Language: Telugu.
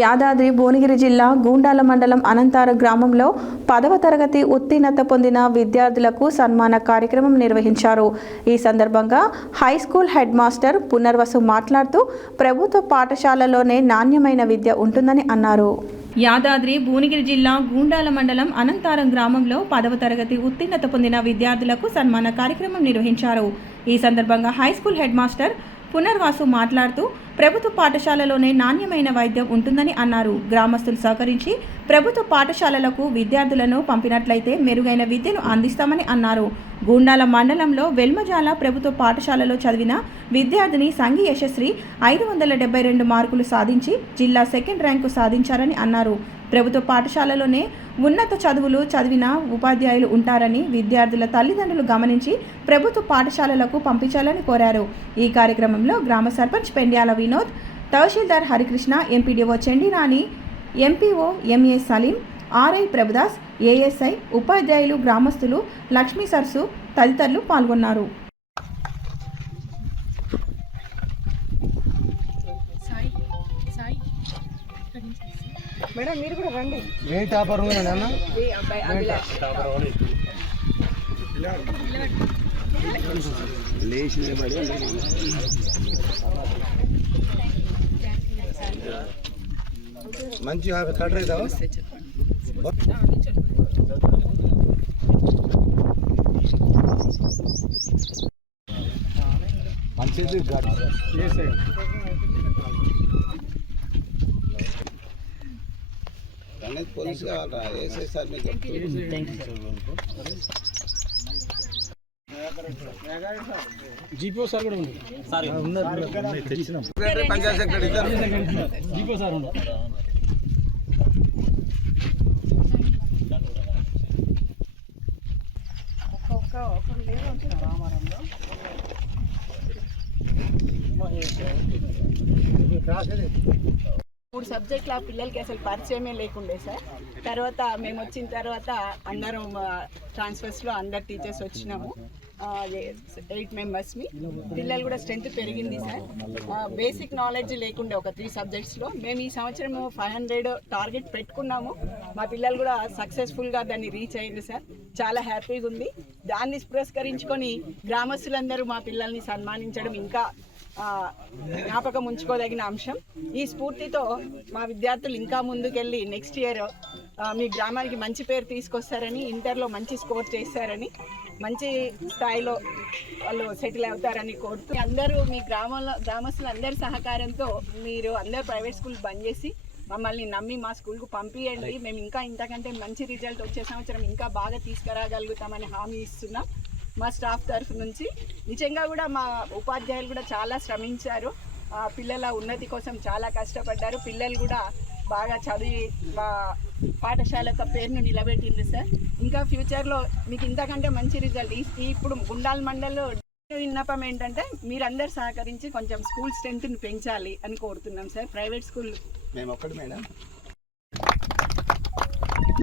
యాదాద్రి భువనగిరి జిల్లా గూండాల మండలం అనంతార గ్రామంలో 10వ తరగతి ఉత్తీర్ణత పొందిన విద్యార్థులకు సన్మాన కార్యక్రమం నిర్వహించారు. ఈ సందర్భంగా high school head master Punarvasu మాట్లాడుతూ ప్రభుత్వ పాఠశాలలోనే నాణ్యమైన విద్య ఉంటుందని అన్నారు. యాదాద్రి భువనగిరి జిల్లా గూండాల మండలం అనంతారం గ్రామంలో 10వ తరగతి ఉత్తీర్ణత పొందిన విద్యార్థులకు సన్మాన కార్యక్రమం నిర్వహించారు. ఈ సందర్భంగా హై స్కూల్ హెడ్ మాస్టర్ పునర్వాసు మాట్లాడుతూ ప్రభుత్వ పాఠశాలలోనే నాణ్యమైన వైద్యం ఉంటుందని అన్నారు. గ్రామస్తులు సహకరించి ప్రభుత్వ పాఠశాలలకు విద్యార్థులను పంపినట్లయితే మెరుగైన విద్యను అందిస్తామని అన్నారు. గూండాల మండలంలో వెల్మజాల ప్రభుత్వ పాఠశాలలో చదివిన విద్యార్థిని సంఘి యశస్వి 572 మార్కులు సాధించి జిల్లా సెకండ్ ర్యాంకు సాధించారని అన్నారు. ప్రభుత్వ పాఠశాలలోనే ఉన్నత చదువులు చదివిన ఉపాధ్యాయులు ఉంటారని విద్యార్థుల తల్లిదండ్రులు గమనించి ప్రభుత్వ పాఠశాలలకు పంపించాలని కోరారు. ఈ కార్యక్రమంలో గ్రామ sarpanch Pendyala Vinod, tahsildar Harikrishna, MPDO Chendirani, MPO MA Salim, RI Prabhudas, ASI, ఉపాధ్యాయులు, గ్రామస్తులు, లక్ష్మీ సర్సు తదితరులు పాల్గొన్నారు. మేడం మీరు కూడా రండి. మంచి కట్ అవుతావా మంచిది police SI sir GPO sir కూడా ఉంది. పంచాయత్ సెక్రటరీ జీపీఓ సార్ ఉన్నారు. మూడు సబ్జెక్టులు ఆ పిల్లలకి అసలు పరిచయమే లేకుండే సార్. తర్వాత మేము వచ్చిన తర్వాత అందరం ట్రాన్స్ఫర్స్లో అందరు టీచర్స్ వచ్చినాము. 8 మెంబర్స్ని. పిల్లలు కూడా స్ట్రెంత్ పెరిగింది సార్. బేసిక్ నాలెడ్జ్ లేకుండే ఒక 3 సబ్జెక్ట్స్లో. మేము ఈ సంవత్సరం 500 టార్గెట్ పెట్టుకున్నాము. మా పిల్లలు కూడా సక్సెస్ఫుల్గా దాన్ని రీచ్ అయింది సార్. చాలా హ్యాపీగా ఉంది. దాన్ని పురస్కరించుకొని గ్రామస్తులందరూ మా పిల్లల్ని సన్మానించడం ఇంకా జ్ఞాపకం ఉంచుకోదగిన అంశం. ఈ స్ఫూర్తితో మా విద్యార్థులు ఇంకా ముందుకెళ్ళి నెక్స్ట్ ఇయర్ మీ గ్రామానికి మంచి పేరు తీసుకొస్తారని, ఇంటర్లో మంచి స్కోర్ చేస్తారని, మంచి స్థాయిలో వాళ్ళు సెటిల్ అవుతారని కోరుతూ అందరూ మీ గ్రామస్తులు అందరి సహకారంతో మీరు అందరు ప్రైవేట్ స్కూల్ బంద్ చేసి మమ్మల్ని నమ్మి మా స్కూల్కు పంపించండి. మేము ఇంకా ఇంతకంటే మంచి రిజల్ట్ వచ్చే సంవత్సరం ఇంకా బాగా తీసుకురాగలుగుతామని హామీ ఇస్తున్నాం మా స్టాఫ్ తరఫు నుంచి. నిజంగా కూడా మా ఉపాధ్యాయులు కూడా చాలా శ్రమించారు. పిల్లల ఉన్నతి కోసం చాలా కష్టపడ్డారు. పిల్లలు కూడా బాగా చదివి మా పాఠశాల యొక్క పేరును నిలబెట్టింది సార్. ఇంకా ఫ్యూచర్లో మీకు ఇంతకంటే మంచి రిజల్ట్. ఇప్పుడు గుండాల మండలంలో విన్నపం ఏంటంటే మీరందరూ సహకరించి కొంచెం స్కూల్ స్ట్రెంత్ని పెంచాలి అని కోరుతున్నాం సార్. ప్రైవేట్ స్కూల్ మేము ఒక్కటి మేడం